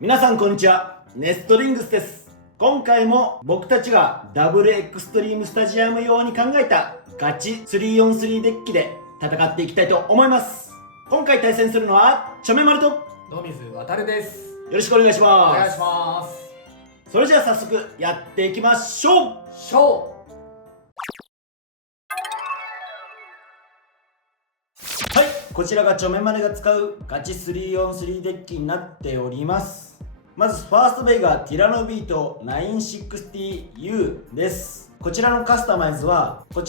皆さんこんにちは、ネストリングスです。今回も僕たちがダブルエクストリームスタジアム用に考えたガチ 3on3 デッキで戦っていきたいと思います。今回対戦するのはちょめまると野水航です。よろしくお願いします。お願いします。それじゃあ早速やっていきましょう。はい、こちらがちょめまるが使うガチ 3on3 デッキになっております。まずファーストベイがティラノビート 960U です。こちらのカスタマイズは相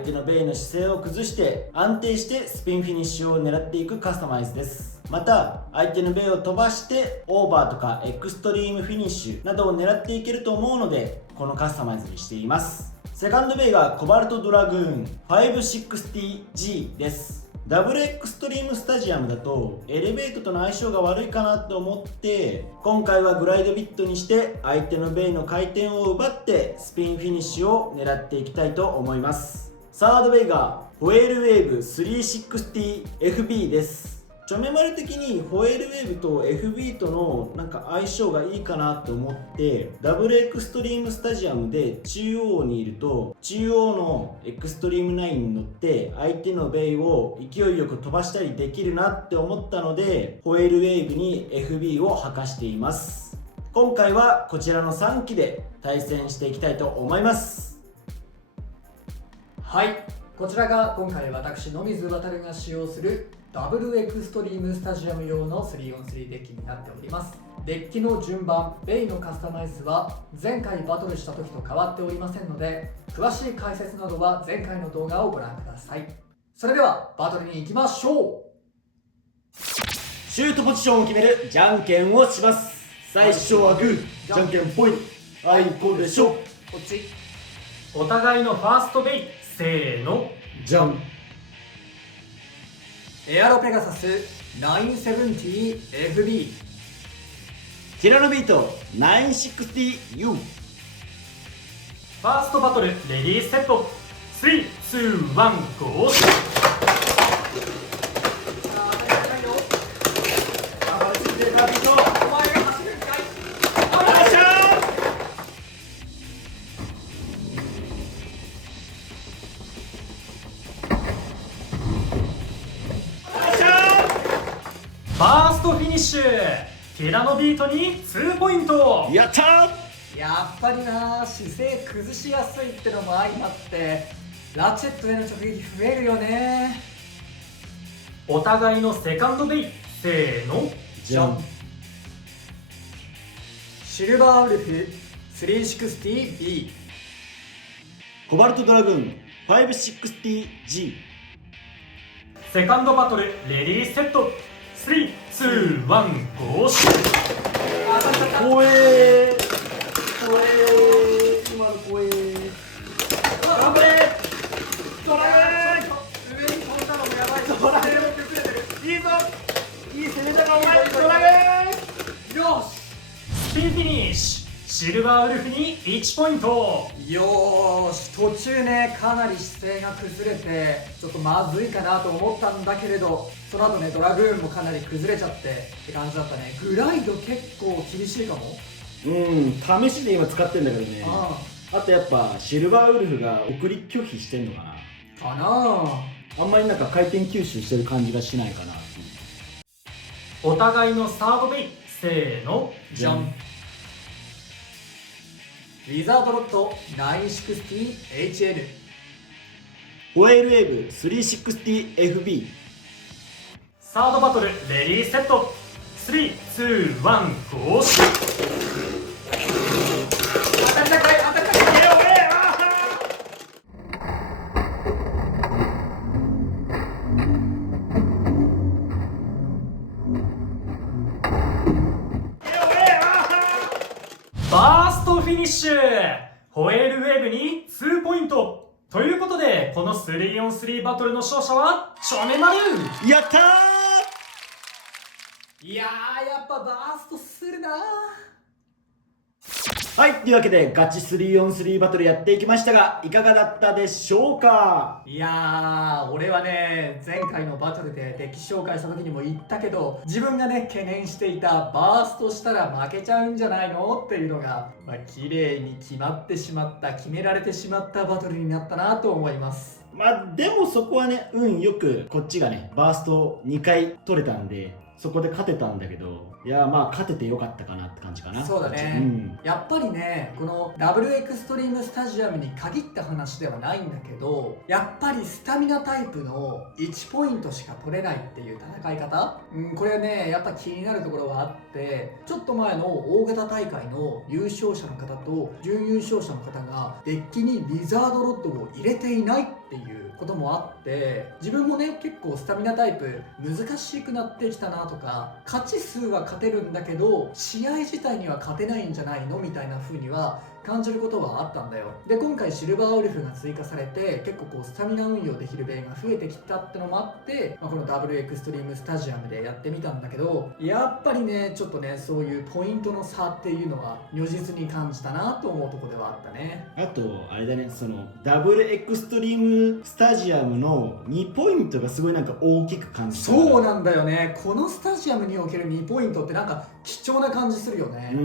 手のベイの姿勢を崩して安定してスピンフィニッシュを狙っていくカスタマイズです。また相手のベイを飛ばしてオーバーとかエクストリームフィニッシュなどを狙っていけると思うのでこのカスタマイズにしています。セカンドベイがコバルトドラグーン 560G です。ダブルエクストリームスタジアムだとエレベートとの相性が悪いかなと思って今回はグライドビットにして相手のベイの回転を奪ってスピンフィニッシュを狙っていきたいと思います。サードベイがホエールウェーブ 360FB です。ちょめまる的にホエールウェーブと FB との相性がいいかなと思ってダブルエクストリームスタジアムで中央にいると中央のエクストリーム9に乗って相手のベイを勢いよく飛ばしたりできるなって思ったのでホエールウェーブに FB を履かしています。今回はこちらの3機で対戦していきたいと思います。はい、こちらが今回私野水航が使用するダブルエクストリームスタジアム用の 3on3 デッキになっております。デッキの順番、ベイのカスタマイズは前回バトルした時と変わっておりませんので詳しい解説などは前回の動画をご覧ください。それではバトルに行きましょう。シュートポジションを決めるじゃんけんをします。最初はグー、じゃんけんぽい、あいこでしょ。こっち。お互いのファーストベイ、せーの、じゃん。エアロペガサス 970FB ティラノビート 960U。 ファーストバトル、レディーセット、3、2、1、ゴー。ファーストフィニッシュ、ティラノビートに2ポイント。やったー。やっぱりな、姿勢崩しやすいってのも相まってラチェットへの直撃増えるよね。お互いのセカンドベイ、せーの、じゃん。シルバーウルフ 360B コバルトドラグーン 560G。 セカンドバトル、レディーセット、3、2、1、ゴー。怖えー怖えー、今の怖えー。頑張れドラ上に飛んだのもやばい。ドラグーンいいぞ、いい攻めだなお前。ドラグーンよしスピンフィニッシュ、シルバーウルフに1ポイント。よーし、途中ねかなり姿勢が崩れてちょっとまずいかなと思ったんだけれどその後ねドラグーンもかなり崩れちゃってって感じだったね。グライド結構厳しいかも。試しで今使ってんだけどね。あとやっぱシルバーウルフが送り拒否してんのかな。かなあ。あんまり回転吸収してる感じがしないかな。お互いのサードベイ、せーの、じゃん。ウィザードロット 960HL ホエールウェーブ 360FB。 サードバトル、レディーセット、3、2、1、ゴー。当たり高い当たり高い。ファーストフィニッシュ、ホエールウェーブに2ポイントということでこの 3on3 バトルの勝者はちょめまる。やったー。いやーやっぱバーストするなー。はい、というわけでガチ 3on3 バトルやっていきましたが、いかがだったでしょうか。いやー、俺はね、前回のバトルでデッキ紹介した時にも言ったけど、自分がね、懸念していたバーストしたら負けちゃうんじゃないのっていうのが、綺麗に決まってしまった、決められてしまったバトルになったなと思います。まあでもそこはね、運よくこっちがねバースト2回取れたんで、そこで勝てたんだけど、いやまあ勝ててよかったかなって感じかな。そうだね、やっぱりね、このダブルエクストリームスタジアムに限った話ではないんだけど、やっぱりスタミナタイプの1ポイントしか取れないっていう戦い方、これはねやっぱ気になるところはあって、ちょっと前の大型大会の優勝者の方と準優勝者の方がデッキにリザードロッドを入れていないっていうこともあって、自分もね結構スタミナタイプ難しくなってきたなとか、勝ち数は勝てるんだけど試合自体には勝てないんじゃないのみたいな風には感じることはあったんだよ。で、今回シルバーウルフが追加されて結構こうスタミナ運用できるベイが増えてきたってのもあって、このダブルエクストリームスタジアムでやってみたんだけど、やっぱりねちょっとねそういうポイントの差っていうのは如実に感じたなと思うところではあったね。あとあれだね、そのダブルエクストリームスタジアムの2ポイントがすごいなんか大きく感じた。そうなんだよね、このスタジアムにおける2ポイントってなんか貴重な感じするよね。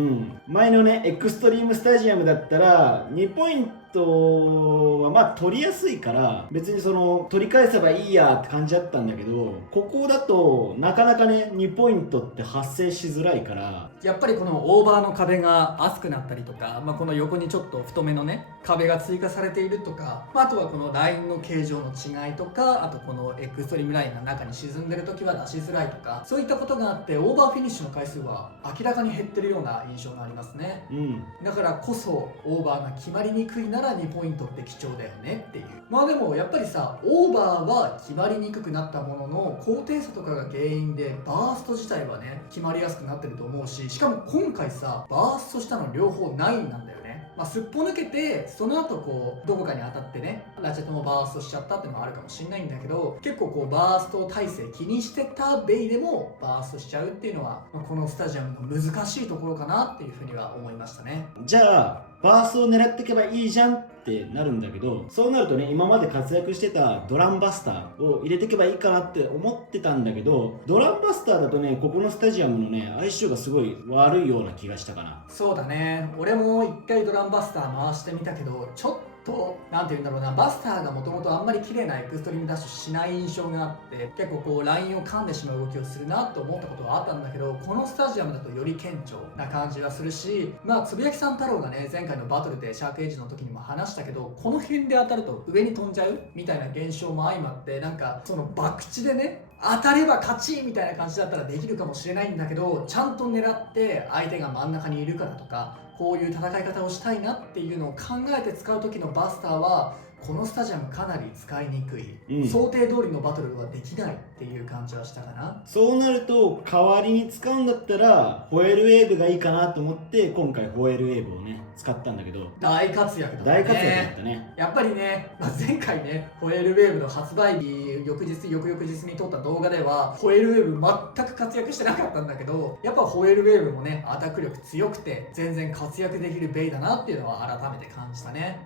前のねエクストリームスタジアムだったら2ポイントはまあ取りやすいから別にその取り返せばいいやって感じだったんだけど、ここだとなかなかね2ポイントって発生しづらいから、やっぱりこのオーバーの壁が厚くなったりとか、この横にちょっと太めのね壁が追加されているとか、あとはこのラインの形状の違いとか、あとこのエクストリームラインが中に沈んでる時は出しづらいとか、そういったことがあってオーバーフィニッシュの回数は明らかに減ってるような印象がありますね。だからこそオーバーが決まりにくいなら2ポイントって貴重だよねっていう。でもやっぱりさ、オーバーは決まりにくくなったものの高低差とかが原因でバースト自体はね決まりやすくなってると思うし、しかも今回さバーストしたの両方9なんだよね。すっぽ抜けてその後こうどこかに当たってねラチェットもバーストしちゃったっていうのもあるかもしれないんだけど、結構こうバースト体制気にしてたベイでもバーストしちゃうっていうのは、このスタジアムの難しいところかなっていうふうには思いましたね。じゃあバーストを狙っていけばいいじゃんってなるんだけど、そうなるとね今まで活躍してたドランバスターを入れていけばいいかなって思ってたんだけど、ドランバスターだとねここのスタジアムのね相性がすごい悪いような気がしたかな。そうだね、俺も一回ドランバスター回してみたけど、ちょっとなんて言うんだろうな、バスターがもともとあんまり綺麗なエクストリームダッシュしない印象があって、結構こうラインを噛んでしまう動きをするなと思ったことはあったんだけど、このスタジアムだとより顕著な感じはするし、つぶやきさん太郎がね前回のバトルでシャークエイジの時にも話したけど、この辺で当たると上に飛んじゃうみたいな現象も相まって、なんかその博打でね当たれば勝ちみたいな感じだったらできるかもしれないんだけど、ちゃんと狙って相手が真ん中にいるからとか、こういう戦い方をしたいなっていうのを考えて使う時のバスターはこのスタジアムかなり使いにくい、想定通りのバトルはできないっていう感じはしたかな。そうなると代わりに使うんだったらホエールウェーブがいいかなと思って今回ホエールウェーブをね使ったんだけど、大活躍だったね。大活躍だったね。やっぱりね、前回ねホエールウェーブの発売日翌日翌々日に撮った動画ではホエールウェーブ全く活躍してなかったんだけど、やっぱホエールウェーブもねアタック力強くて全然活躍できるベイだなっていうのは改めて感じたね。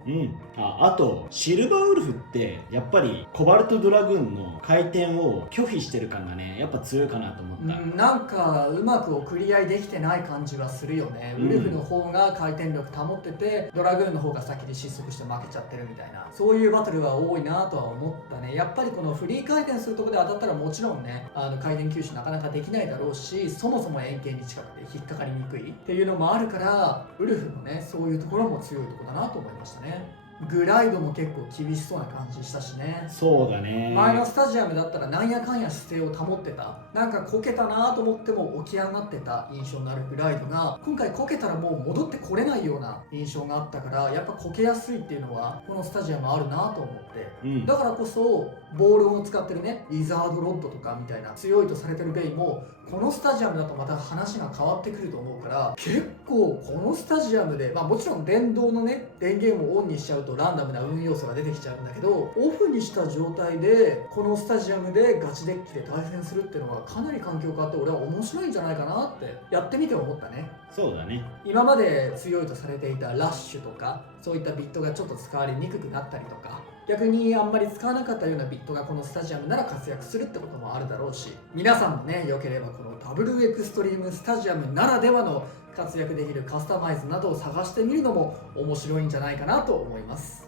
あとシルバーウルフってやっぱりコバルトドラグーンの回転を拒否してる感がねやっぱ強いかなと思った。なんかうまく送り合いできてない感じはするよね。ウルフの方が回転力保っててドラグーンの方が先に失速して負けちゃってるみたいな、そういうバトルは多いなとは思ったね。やっぱりこのフリー回転するところで当たったらもちろんね回転吸収なかなかできないだろうし、そもそも円形に近くて引っかかりにくいっていうのもあるから、ウルフのねそういうところも強いところだなと思いましたね。グライドも結構厳しそうな感じしたしね。そうだね。前のスタジアムだったらなんやかんや姿勢を保ってた、なんかこけたなと思っても起き上がってた印象のあるグライドが、今回こけたらもう戻ってこれないような印象があったから、やっぱこけやすいっていうのはこのスタジアムあるなと思って、だからこそボールを使ってるねリザードロッドとかみたいな強いとされてるベイもこのスタジアムだとまた話が変わってくると思うから、結構このスタジアムで、もちろん電動のね電源をオンにしちゃうととランダムな運要素が出てきちゃうんだけど、オフにした状態でこのスタジアムでガチデッキで対戦するっていうのはかなり環境変わって俺は面白いんじゃないかなってやってみて思ったね。そうだね。今まで強いとされていたラッシュとかそういったビットがちょっと使われにくくなったりとか、逆にあんまり使わなかったようなビットがこのスタジアムなら活躍するってこともあるだろうし、皆さんもね、良ければこのダブルエクストリームスタジアムならではの活躍できるカスタマイズなどを探してみるのも面白いんじゃないかなと思います。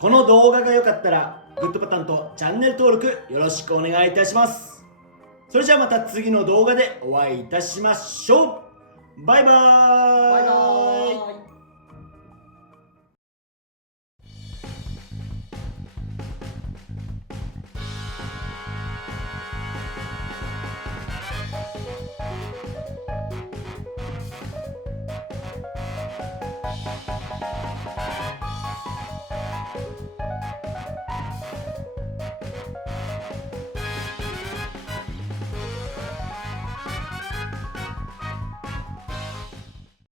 この動画が良かったらグッドボタンとチャンネル登録よろしくお願いいたします。それじゃあまた次の動画でお会いいたしましょう。バイバーイ。バイバーイ。